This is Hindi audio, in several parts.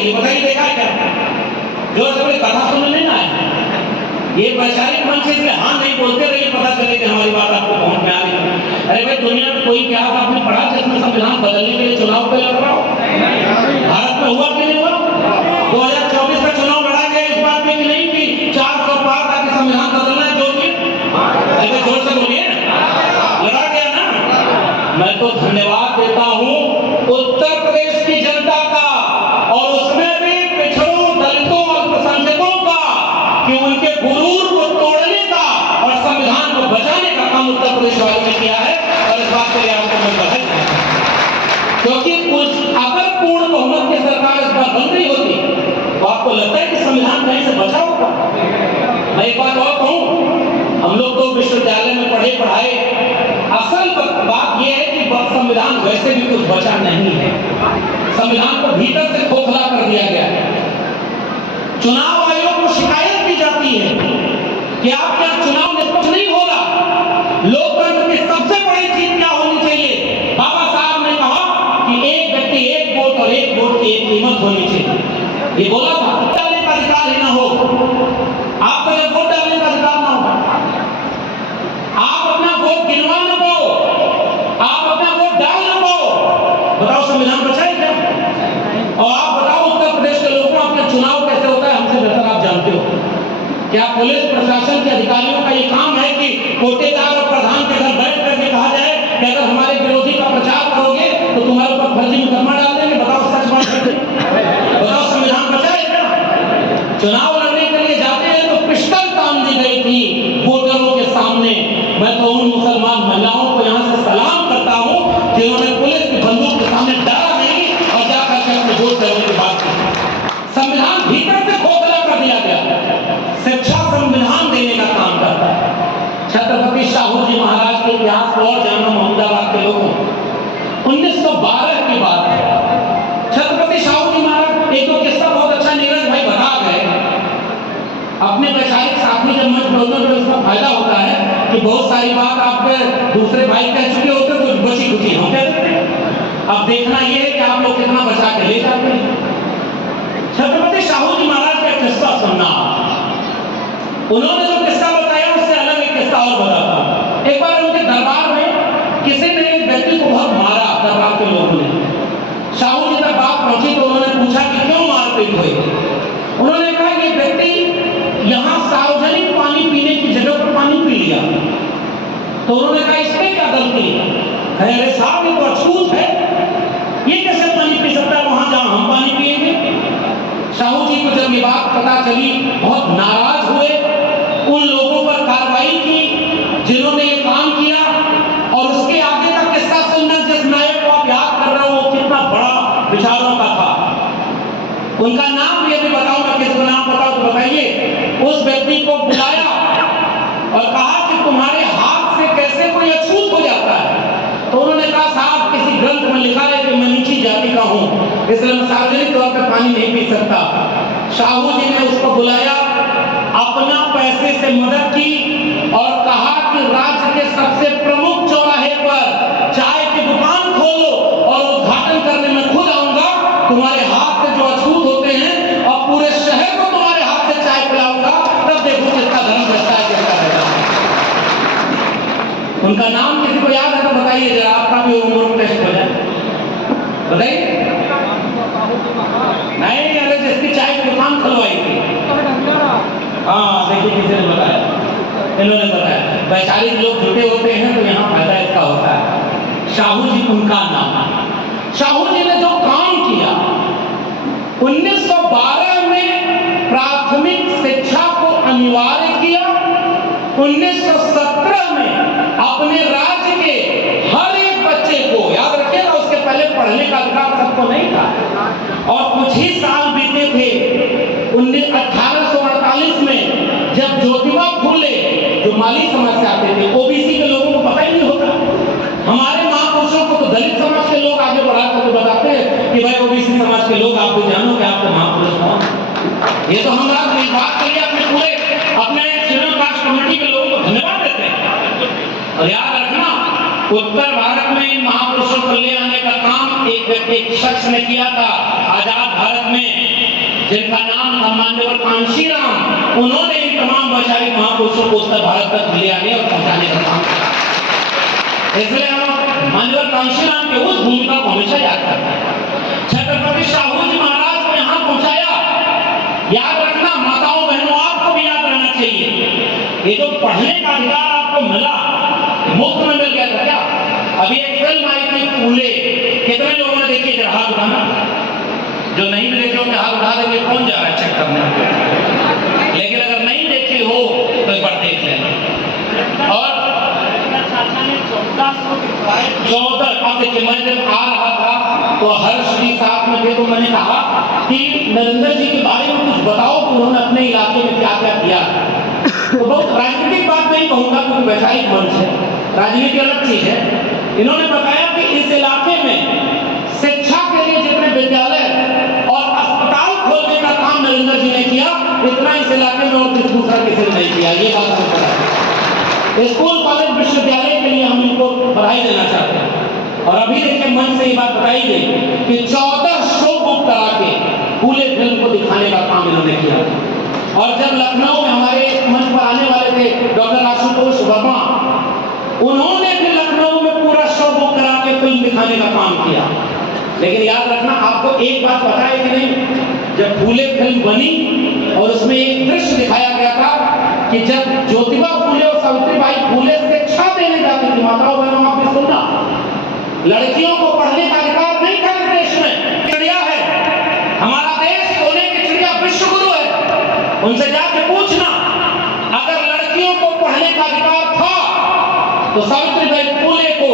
चाहिए, बताइए देखा क्या? जो सब कथा सुनने ना आए, ये वैचारिक मन से इसलिए हाँ नहीं बोलते रहिए, पता चले कि हमारी बात आपको पहुंच में आ रही है। अरे भाई दुनिया में कोई क्या आपने पढ़ा जिसमें संविधान बदलने के लिए चुनाव पे लड़ रहा हो? भारत में हुआ कि नहीं हुआ? 2024 का चुनाव लड़ा गया इस बात में कि नहीं कि 400 पार ताकि संविधान बदलना है, जोड़िए। अरे भाई जोर से बोलिए, लड़ा गया ना। मैं तो धन्यवाद देता हूँ उत्तर प्रदेश की जनता का, और उसमें भी पिछड़ों, दलितों, अल्पसंख्यकों का, कि उनके गुरूर को तोड़ने का और संविधान को बचाने का काम उत्तर प्रदेश वालों ने किया है। और इस बात के लिए आपको मैं बधाई देता हूं, क्योंकि अगर पूर्ण बहुमत की सरकार इस बार बन रही होती तो आपको लगता है कि संविधान कहीं से बचा होगा? मैं एक बात और कहूं, हम लोग तो विश्वविद्यालय में पढ़े पढ़ाए, असल बात यह है कि संविधान वैसे भी कुछ बचा नहीं है। संविधान को भीतर से खोखला कर दिया गया है। चुनाव आयोग को शिकायत की जाती है कि आपका चुनाव निष्पक्ष नहीं हो रहा। लोकतंत्र की सबसे बड़ी चीज क्या होनी चाहिए? बाबा साहब ने कहा कि एक व्यक्ति एक वोट और एक वोट की एक कीमत होनी चाहिए। ये बोला था, डालने का अधिकार ही ना हो, आपको जब वोट डालने का अधिकार ना हो, आप अपना वोट गिनवा न पाओ, आप अपना वोट डाल न पाओ, बताओ संविधान बचाए क्या? और आप बताओ उत्तर प्रदेश के लोगों को अपना चुनाव कैसे होता है, हमसे बेहतर आप जानते हो। क्या पुलिस प्रशासन के अधिकारियों का ये काम है कि कोटेदार और प्रधान के घर बैठ करके कहा जाए कि अगर हमारे विरोधी का प्रचार करोगे तो तुम्हारे ऊपर फर्जी मुकदमा डाल देंगे? बताओ सच बात है, बताओ संविधान बचाए क्या? चुनाव लड़ने के लिए जाते हैं तो पिस्टल तान दी गई थी वोटरों के सामने। मैं तो उन मुसलमान महिलाओं को यहाँ से सलाम करता हूँ जिन्होंने पुलिस की बंदूक के सामने डरा नहीं और जाकर के अपने वोट देने की बात की। संविधान भीतर से खोखला कर दिया गया। शिक्षा संविधान देने का काम करता है। छत्रपति शाहू जी महाराज के इतिहास को और जानो मोहम्मदाबाद के लोगों, 1912 की बात है। छत्रपति शाहू जी महाराज, एक दो किस्सा बहुत अच्छा नीरज भाई बता गए। अपने वैचारिक साथी जब मंच बोलते हैं तो इसका फायदा होता है कि बहुत सारी बात आप दूसरे भाई कह चुके होते हैं तो बची खुची हम कह देते हैं। अब देखना यह है कि आप लोग कितना बचा के ले जाते हैं। छत्रपति शाहू जी महाराज का किस्सा सुनना, उन्होंने जो किस्सा बताया उससे अलग एक किस्सा और बताता। एक बार उनके दरबार में किसी ने एक व्यक्ति को बहुत मारा, दरबार के लोगों ने। शाहू जी तक बात पहुंची तो उन्होंने पूछा कि क्यों मारपीट हुई? उन्होंने कहा ये व्यक्ति यहाँ सार्वजनिक पानी पीने की जगह पर पानी पी लिया। तो उन्होंने कहा इसमें क्या गलती है? अरे साहब ये तो अछूत है, ये कैसे पानी पी सकता है वहां जहां हम पानी पिएंगे? शाहू जी को जब ये बात पता चली बहुत नाराज हुए, उन लोगों पर कार्रवाई की जिन्होंने ये काम किया। और उसके आगे का किस्सा सुनना, जिस नायक को आप याद कर रहे हो वो कितना बड़ा विचारों का था। उनका नाम भी यदि बताऊंगा, किसको नाम पता हो तो बताइए। उस व्यक्ति को बुलाया और कहा कि तुम्हारे हाथ से कैसे कोई अछूत हो जाता है? तो उन्होंने कहा साहब किसी ग्रंथ में लिखा है कि मैं नीची जाति का हूं, इसलिए मैं सार्वजनिक तौर पर पानी नहीं पी सकता। शाहू जी ने उसको बुलाया, अपना पैसे से मदद की और कहा कि राज्य के सबसे प्रमुख चौराहे पर चाय की दुकान खोलो और उद्घाटन करने में खुद आऊंगा। तुम्हारे हाथ से जो अछूत होते हैं और पूरे शहर को तुम्हारे हाथ से चाय पिलाऊंगा, तब देखो किसका धर्म बचता है, किसका रहता है। उनका नाम किसी को याद है तो बताइए जरा, आपका भी उम्र टेस्ट हो जाए। बताइए। नहीं, अरे जिसकी चाय की दुकान खुलवाई थी। हाँ देखिए किसी ने बताया, इन्होंने बताया। वैचारिक लोग जुटे होते हैं तो यहाँ फायदा इसका होता है। शाहू जी उनका नाम। शाहू जी ने जो काम किया 1912 में प्राथमिक शिक्षा को अनिवार्य किया, 1917 में अपने राज्य के हर एक बच्चे को, याद रखिएगा उसके पहले पढ़ने का अधिकार सबको नहीं था। और कुछ ही साल बीते थे 1848 में जब ज्योतिबा फूले जो माली समाज से आते थे, ओबीसी के लोगों को पता ही नहीं होता। हमारे महापुरुषों को तो दलित समाज के लोग आगे बढ़ा करके बताते हैं कि भाई ओबीसी समाज के लोग आप भी जानो कि आपके महापुरुष कौन। ये तो हम बात करिए अपने पूरे अपने शेड्यूल कास्ट कमेटी के लोगों को धन्यवाद देते हैं। और याद रखना, उत्तर भारत में इन महापुरुषों को ले आने का काम एक एक शख्स ने किया था आजाद भारत में, जिनका नाम था मान्यवर कांशीराम। उन्होंने इन तमाम वैचारिक महापुरुषों को उत्तर भारत तक ले आने और पहुंचाने का काम किया। इसलिए हम मान्यवर कांशीराम के उस भूमिका को हमेशा याद करते हैं। छत्रपति शाहू जी महाराज को यहाँ पहुंचाया। याद रखना माताओं बहनों, आपको भी याद रहना चाहिए, ये जो पढ़ने का अधिकार आपको मिला, मुफ्त में मिल गया था क्या? अभी एक फिल्म आई थी फूले, कितने लोगों ने देखी? जरा हाथ उठाना। जो नहीं भी देखे होंगे हाथ उठा देंगे। कौन जा रहा है चेक करने? लेकिन अगर नहीं देखी हो तो एक बार देख लेना। और 14 अब देखिए, मैं जब आ रहा था तो हर्ष जी साथ में थे, तो मैंने कहा कि नरेंद्र जी के बारे में कुछ बताओ कि उन्होंने अपने इलाके में क्या क्या किया। तो बहुत राजनीतिक बात नहीं कहूंगा क्योंकि वैचारिक मंच है, राजनीति अलग चीज है। इन्होंने बताया कि इस इलाके में शिक्षा के लिए जितने विद्यालय और अस्पताल खोलने का काम नरेंद्र जी ने किया, इतना इस इलाके में और दूसरा किसी ने नहीं किया। ये बात हमको पता है। स्कूल कॉलेज विश्वविद्यालय के लिए हम इनको बधाई देना चाहते हैं। और अभी देखिए मंच से ये बात बताई गई कि 14 शो बुक करा के फूले फिल्म को दिखाने का काम इन्होंने किया। और जब लखनऊ में हमारे मंच पर आने वाले थे डॉक्टर आशुतोष वर्मा, उन्होंने भी लखनऊ में पूरा शो बुक करा के फिल्म दिखाने का काम किया। लेकिन याद रखना, आपको एक बात पता है कि नहीं, जब फूले फिल्म बनी और उसमें एक दृश्य दिखाया गया था कि जब ज्योतिबा फूले और सावित्रीबाई फूले शिक्षा देने जाती थी, माताओं बहनों आपने सुना, लड़कियों को पढ़ने का अधिकार नहीं था इस देश में। चिड़िया है हमारा देश, सोने की चिड़िया विश्व गुरु है, उनसे जाके पूछना, अगर लड़कियों को पढ़ने का अधिकार था तो सावित्रीबाई फूले को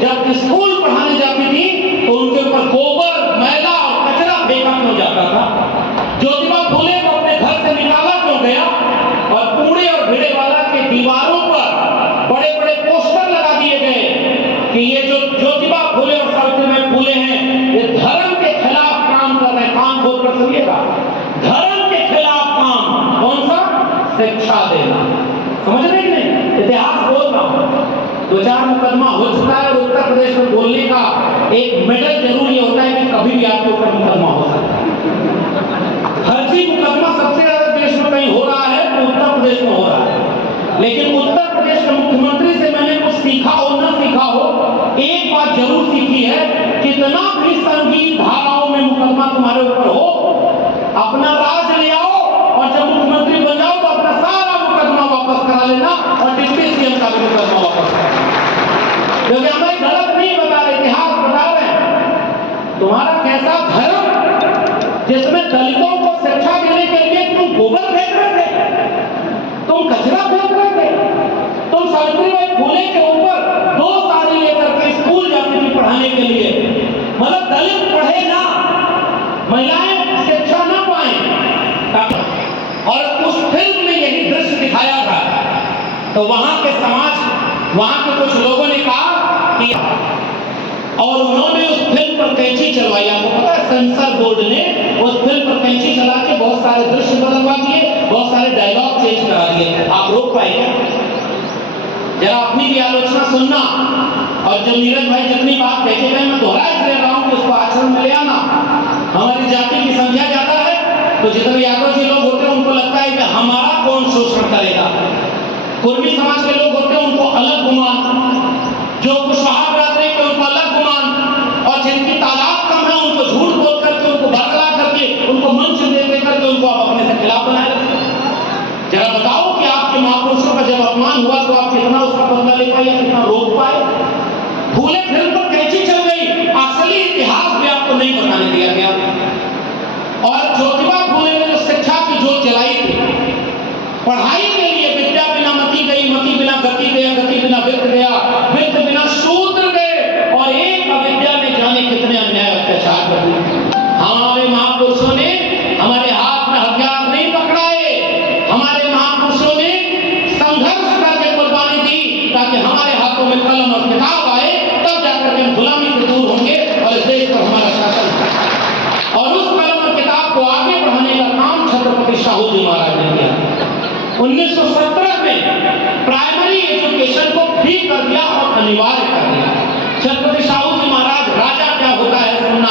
जब स्कूल पढ़ाने जाती थी तो उनके ऊपर गोबर, मैला और कचरा फेंका क्यों जाता था? ज्योतिबा फूले को अपने घर से निकाला क्यों गया? और पुणे और भिडेवाला के दीवारों पर बड़े बड़े पोस्टर लगा दिए गए कि ये जो ज्योतिबा फूले और सावित्रीबाई फूले हैं, ये धर्म के खिलाफ काम कर रहे हैं। काम खोल कर सुनिएगा, धर्म के खिलाफ काम। कौन सा? शिक्षा देना। समझ रहे कि नहीं? इतिहास बोल रहा हूं, 2-4 मुकदमा हो चुका है। और उत्तर प्रदेश में बोलने का एक मेडल जरूर ये होता है कि कभी भी आपके ऊपर मुकदमा हो सकता है। फर्जी मुकदमा सबसे ज्यादा देश में कहीं हो रहा है तो उत्तर प्रदेश में हो रहा है। लेकिन उत्तर प्रदेश के मुख्यमंत्री से मैंने कुछ सीखा हो न सीखा हो, एक बात जरूर सीखी है, कितना भी संगीत धाराओं में मुकदमा तुम्हारे ऊपर हो, अपना राज ले आओ और जब मुख्यमंत्री बन जाओ तो अपना सारा मुकदमा वापस करा लेना और डिप्टी सीएम का भी मुकदमा वापस करा लेना। क्योंकि हमें गलत नहीं बता रहे, इतिहास बता रहे हैं। तुम्हारा कैसा धर्म जिसमें दलितों को शिक्षा देने के लिए तुम गोबर फेंक रहे थे, तुम कचरा फेंक रहे थे, तुम सावित्रीबाई फूले के ऊपर 2 साड़ी लेकर के स्कूल जाती थी पढ़ाने के लिए। मतलब दलित पढ़े ना, महिलाएं शिक्षा ना पाए। और उस फिल्म में यही दृश्य दिखाया था। तो वहां के समाज, वहां के कुछ लोगों ने कहा कि, और उन्होंने उस फिल्म पर कैंची चलवाई। आपको पता है सेंसर बोर्ड ने उस फिल्म पर कैंची चला के बहुत सारे दृश्य बदलवा दिए, बहुत सारे डायलॉग चेंज करा दिए। आप रोक पाए क्या? जरा अपनी भी आलोचना सुनना। और जो नीरज भाई जितनी बात कहते गए, मैं दोहरा इसलिए रहा हूं कि उसको आचरण में ले आना। हमारी जाति की संख्या ज्यादा है तो जितने यादव जी लोग होते हैं उनको लगता है कि हमारा कौन शोषण करेगा। कुर्मी समाज के लोग होते हैं उनको अलग गुमान, जो कुशवाहा बरादरी के उनको अलग गुमान, और जिनकी तादाद कम है उनको झूठ बोल करके, उनको बरगला करके, उनको मंच दे करके उनको आप अपने से खिलाफ बनाए रखते। जरा बताओ कि आपके महापुरुषों का जब अपमान हुआ तो आप कितना उसका बदला ले पाए या कितना रोक पाए? फूले फिल्म पर कैंची चल गई, असली इतिहास भी आपको नहीं बताने दिया गया। और ज्योतिबा फूले ने जो शिक्षा की जोत जलाई थी, पढ़ाई के लिए विद्या बिना मति गई, मति बिना गति गया, गति बिना वित्त गया, वित्त बिना शूद्र गए, और एक अविद्या ने जाने कितने अन्याय अत्याचार कर दिए। हमारे महापुरुषों ने हमारे हाथ में हथियार नहीं पकड़ाए, हमारे महापुरुषों ने संघर्ष करके कुर्बानी दी ताकि हमारे हाथों में कलम और किताब आए, तब जाकर हम गुलामी से दूर होंगे और इस देश पर हमारा शासन होगा। और उस कलम और किताब को आगे बढ़ाने का काम छत्रपति शाहू जी महाराज ने किया। 1917 में प्राइमरी एजुकेशन को फ्री कर दिया और अनिवार्य कर दिया। छत्रपति शाहू जी महाराज, राजा क्या होता है सुनना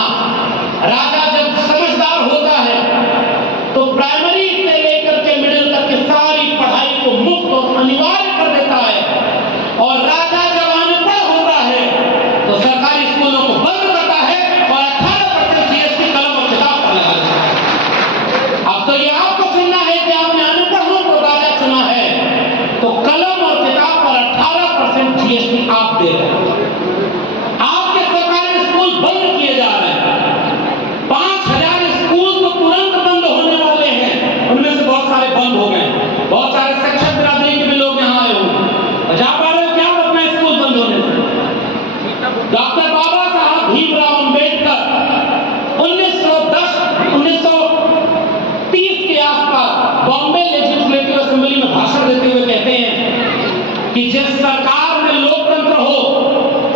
भाषण देते हुए कहते हैं कि जिस सरकार में लोकतंत्र हो,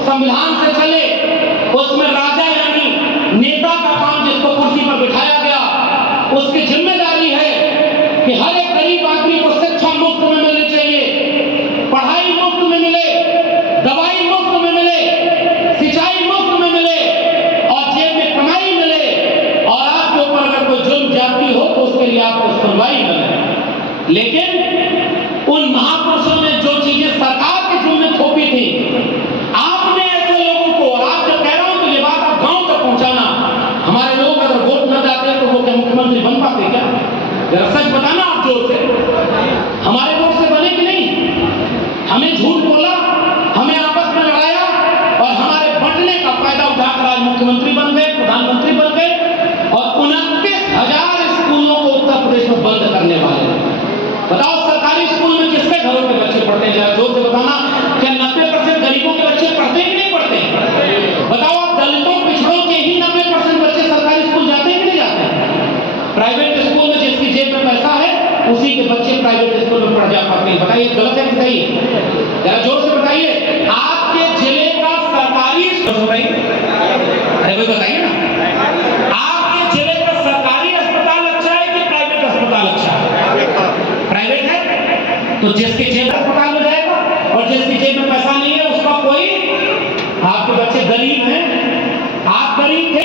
संविधान से चले, उसमें राजा यानी नेता का काम जिसको कुर्सी पर बिठाया गया, उसकी जिम्मेदारी है कि हर एक गरीब आदमी को शिक्षा मुफ्त में मिलनी चाहिए, पढ़ाई मुफ्त में मिले, दवाई मुफ्त में मिले, सिंचाई मुफ्त में मिले और जेब में कमाई मिले, और आपके ऊपर अगर कोई जुर्म जाती हो तो उसके लिए आपको सुनवाई मिले। लेकिन उन महापुरुषों ने जो चीजें सरकार के जुम्मे थोपी थी, आपने ऐसे लोगों को, और आप जब कह रहा हूं तो ये बात आप गांव तक पहुंचाना, हमारे लोग अगर वोट न जाते तो वो क्या मुख्यमंत्री बन पाते क्या? जरा सच बताना आप जोर से, हमारे वोट से बने कि नहीं? हमें झूठ बोला, हमें आपस में लड़ाया और हमारे बंटने का फायदा उठाकर आज मुख्यमंत्री बन गए, प्रधानमंत्री बन गए और 29,000 स्कूलों को उत्तर प्रदेश में बंद करने वाले। बताओ सरकारी स्कूल में किसके घरों के बच्चे पढ़ते हैं? जरा जोर से बताना, क्या 90% गरीबों के बच्चे पढ़ते हैं कि नहीं पढ़ते? बताओ आप, दलितों पिछड़ों के ही 90% बच्चे सरकारी स्कूल जाते हैं कि नहीं जाते? प्राइवेट स्कूल में जिसकी जेब में पैसा है उसी के बच्चे प्राइवेट स्कूल में पढ़ जा पाते हैं। बताइए गलत है कि सही? जरा जोर से बताइए, आपके जिले का सरकारी अरे भाई बताइए ना, आपके जिले का सरकारी अस्पताल अच्छा है कि प्राइवेट अस्पताल अच्छा है? प्राइवेट है तो जिसके जेब अस्पताल में जाएगा, और जिसकी जेब में पैसा नहीं है उसका कोई। आपके बच्चे गरीब हैं, आप गरीब थे